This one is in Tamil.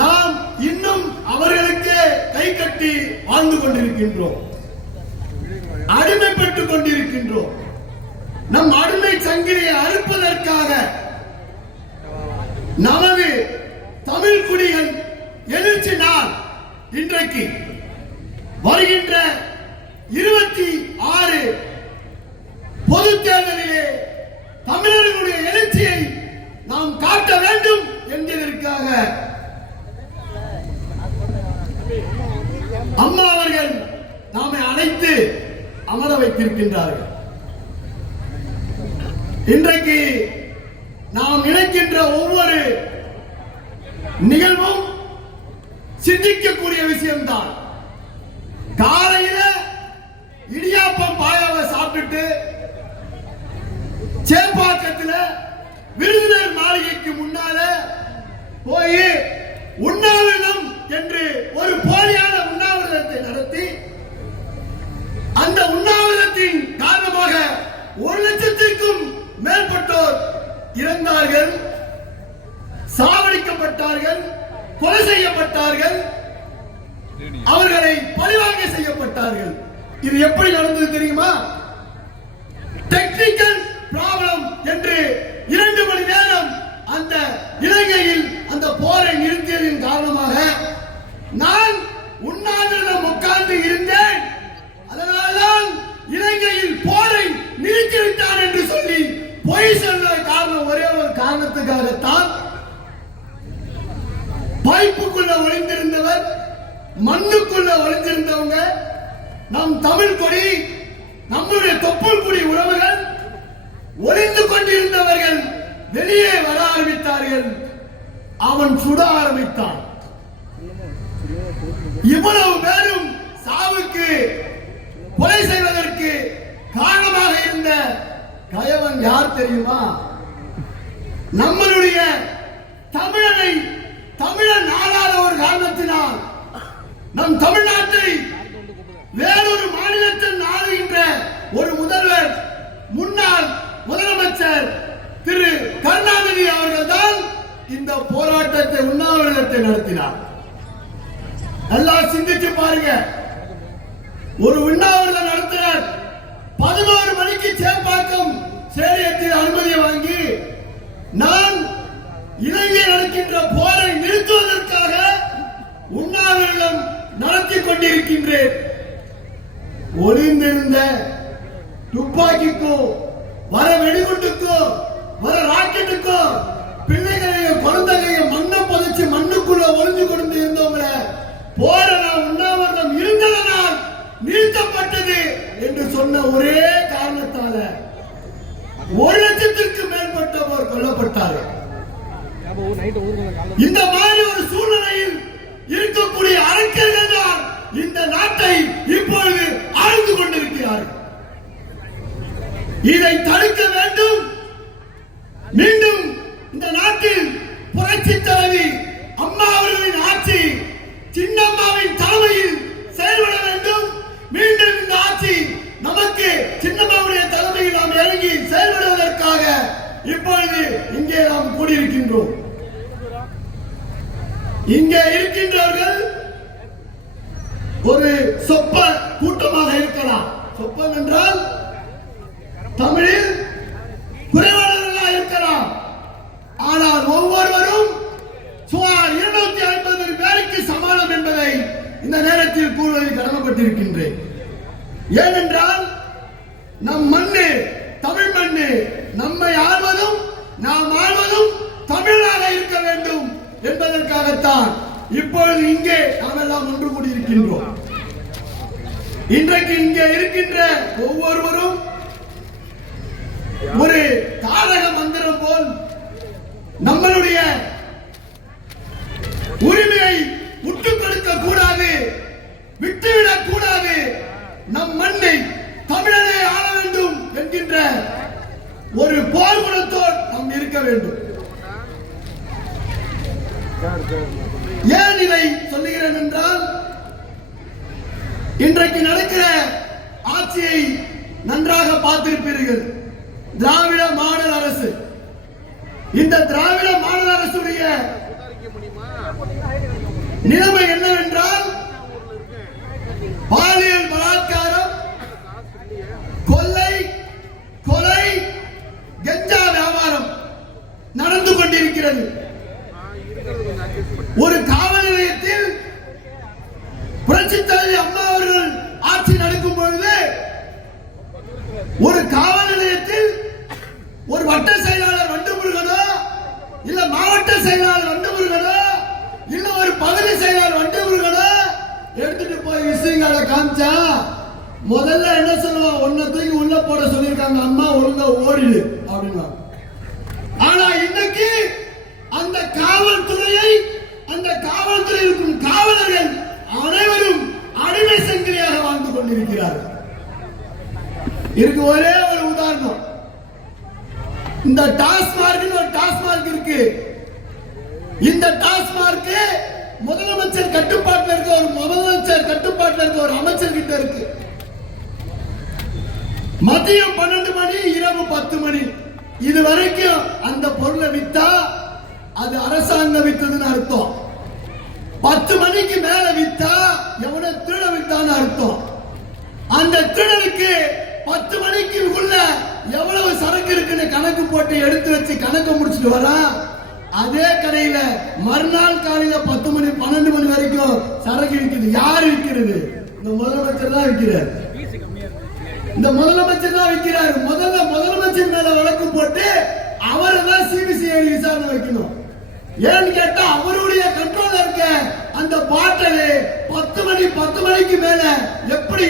நாம் இன்னும் அவர்களுக்கு கை கட்டி வாழ்ந்து கொண்டிருக்கின்றோம், அடிமைப்பட்டுக் கொண்டிருக்கின்றோம். நம் அடிமை சங்கிலியை அறுப்பதற்காக நமது தமிழ் குடிகள் எழுச்சி நாள் இன்றைக்கு வருகின்ற 26 பொது தேர்தலிலே தமிழர்களுடைய எழுச்சியை நாம் காட்ட வேண்டும் என்கிறதற்காக அம்மா அவர்கள் நாமை அழைத்து அமர வைத்திருக்கின்றார்கள். இன்றைக்கு நாம் நினைக்கின்ற ஒவ்வொரு நிகழ்வும் சிந்திக்கக்கூடிய விஷயம்தான். காலையில இடியாப்பம் பாயாவை சாப்பிட்டு சேப்பாக்கத்தில் விருதுநர் மாளிகைக்கு முன்னால போய் உண்ணாவிரதம் என்று ஒரு போலியான உண்ணாவிரதத்தை நடத்தி அந்த உண்ணாவிரதத்தின் காரணமாக 1 லட்சத்திற்கும் மேற்பட்டோர் இறந்தார்கள், சாவடிக்கப்பட்டார்கள், கொலை செய்யப்பட்டார்கள், அவர்களை பழிவாங்க செய்யப்பட்டார்கள். இது எப்படி நடந்தது தெரியுமா? டெக்னிக்கல் ப்ராப்ளம் என்று 2 மணி நேரம் அந்த இலங்கையில் அந்த போரை நிறுத்தியதின் காரணமாக நான் உண்ணாவிரதம் உட்கார்ந்து இருந்தேன், அதனால்தான் இலங்கையில் போரை நிறுத்திவிட்டார் என்று சொல்லி பொய் சொல்ல காரணம் ஒரே ஒரு காரணத்துக்காகத்தான். பைப்புக்குள்ள ஒளிந்திருந்தவர், மண்ணுக்குள்ள ஒளிந்திருந்தவங்க, நம் தமிழ் கொடி, நம்முடைய தொப்புள் குடி உறவுகள், ஒளிந்து கொண்டிருந்தவர்கள் வெளியே வர ஆரம்பித்தார்கள். அவன் சுட ஆரம்பித்தான். இவ்வளவு பேரும் சாவுக்கு கொலை செய்வதற்கு காரணமாக இருந்த கயவன் யார் தெரியுமா? நம்மளுடைய தமிழனை தமிழன் ஆளாத ஒரு காரணத்தினால் நம் தமிழ்நாட்டை வேறொரு மாநிலத்தில் ஆளுகின்ற ஒரு முதல்வர், முன்னாள் முதலமைச்சர் திரு கருணாநிதி அவர்கள் தான் இந்த போராட்டத்தை, உண்ணாவிரதத்தை நடத்தினார். எல்லாம் சிந்திச்சு பாருங்க. ஒரு உண்ணாவிரதம் நடத்தினார். 11 மணிக்கு சேப்பாக்கம் ஸ்டேடியத்தில் அனுமதியை வாங்கி நான் இலங்கை நடக்கின்ற போரை நிறுத்துவதற்காக உண்ணாவிரதம் நடத்தி கொண்டிருக்கின்றேன். ஒளிந்திருந்த துப்பாக்கிக்கோ, வர வெடிகுண்டுக்கோ, வர ராக்கெட்டுக்கோ பிள்ளைகளையும் குழந்தைகளையும் மண்ணை புதைச்சு மண்ணுக்குள்ள ஒளிஞ்சு கொண்டு இருந்தவங்கள போற உண்ணாவிரதம் இருந்ததனால் நிறுத்தப்பட்டது என்று சொன்ன ஒரே காரணத்தால 1 லட்சத்திற்கு மேற்பட்டவர் கொல்லப்பட்டார்கள். இந்த மாதிரி ஒரு சூழ்நிலையில் இருக்கக்கூடிய அரக்கர்கள் தான் இந்த நாட்டை இப்பொழுது ஆழ்ந்து கொண்டிருக்கிறார்கள். இதை தடுக்க வேண்டும். மீண்டும் இந்த நாட்டில் புரட்சி தலைவி அம்மா அவர்களின் ஆட்சி, சின்னம்மாவின் தலைமையில் செயல்பட வேண்டும். மீண்டும் இந்த ஆட்சி நமக்கு சின்னம்மாவுடைய தலைமையில் நாம் இறங்கி செயல்படுவதற்காக இப்பொழுது இங்கே நாம் கூடியிருக்கின்றோம். இங்கே இருக்கின்றவர்கள் ஒரு சொப்ப கூட்டமாக இருக்கலாம். சொப்பம் என்றால் தமிழில் குறைவாளர்களாக இருக்கலாம். ஆனால் ஒவ்வொருவரும் சுமார் 250 பேருக்கு சமானம் என்பதை இந்த நேரத்தில் கூறுவதில் கடமைப்பட்டிருக்கின்றேன். ஏனென்றால் நம் மண்ணு தமிழ் மண்ணு, நம்மை ஆள்வதும் நாம் ஆள்வதும் தமிழாக இருக்க வேண்டும் என்பதற்காகத்தான் இப்பொழுது இங்கே நாம் எல்லாம் ஒன்று கூடியிருக்கின்றோம். இன்றைக்கு இங்கே இருக்கின்ற ஒவ்வொருவரும் ஒரு தாரக மந்திரம் போல் நம்மளுடைய உரிமையை விட்டுக் கொடுக்க கூடாது, விட்டுவிடக் கூடாது, நம் மண்ணை தமிழனை ஆள வேண்டும் என்கின்ற ஒரு போர் குணத்தோடு நாம் இருக்க வேண்டும். ஏன் இதை சொல்லுகிறேன் என்றால், இன்றைக்கு நடக்கிற ஆட்சியை நன்றாக பார்த்திருப்பீர்கள். திராவிட மாடல் அரசு. இந்த திராவிட மாடல் அரசுடைய நிலைமை என்னவென்றால் பாலியல் பலாத்காரம், கொள்ளை, கொலை, கஞ்சா வியாபாரம் நடந்து கொண்டிருக்கிறது. ஒரு காவல் நிலையத்தில் புரட்சித் தலைவி அம்மா அவர்கள் ஆட்சி நடக்கும் பொழுது ஒரு காவல் நிலையத்தில் ஒரு வட்ட செயலாளர் வண்டுமுருகனோ இல்ல மாவட்ட செயலாளர் வண்டுமுருகனோ இல்ல ஒரு பகுதி செயலாளர் வண்டுமுருகனோ எடுத்துட்டு போய் விஷயங்களை காமிச்சா முதல்ல என்ன சொல்லுவான், ஒன்ன தூக்கி உள்ள போட சொல்லியிருக்காங்க அம்மா, ஒழுங்கா ஓடிடு அப்படின்னா. ஆனா இன்னைக்கு அந்த காவல்துறையை, அந்த காவல்துறையில் இருக்கும் காவலர்கள் அனைவரும் அடிமை சங்கிலியாக வாழ்ந்து கொண்டிருக்கிறார்கள். இருக்கு ஒரே ஒரு உதாரணம், இந்த டாஸ்மார்க் ஒரு டாஸ்மார்க் இருக்கு. இந்த டாஸ்மார்க் முதலமைச்சர் கட்டுப்பாட்டில் இருக்க ஒரு அமைச்சர் கிட்ட இருக்கு. மதியம் 12 மணி, இரவு 10 மணி இது வரைக்கும் அந்த பொருளை வித்தா அது அரசாங்கம் வித்ததுன்னு அர்த்தம். 10 மணிக்கு மேல வித்தா எவன திருட வித்தான்னு அர்த்தம். அந்த திருடனுக்கு 10 மணிக்கு உள்ள எவ்வளவு சரக்கு இருக்குன்னு கணக்கு போட்டு எடுத்து வச்சு கணக்கு முடிச்சுட்டு வரா. அதே கடையில மறுநாள் காலையில 10 மணி 12 மணி வரைக்கும் சரக்கு விற்கிறது. யாரு விற்கிறது? இந்த முதலமைச்சர் தான் விற்கிறார். இந்த முதலமைச்சர் தான் விற்கிறார். முதலமைச்சர் மேல வழக்கு போட்டு அவரை தான் சிபிசிஐடி விசாரணை வைக்கணும். ஏன்னு கேட்டா அவருடைய கண்ட்ரோல் இருக்க அந்த பாட்டில் 10 மணிக்கு மேல எப்படி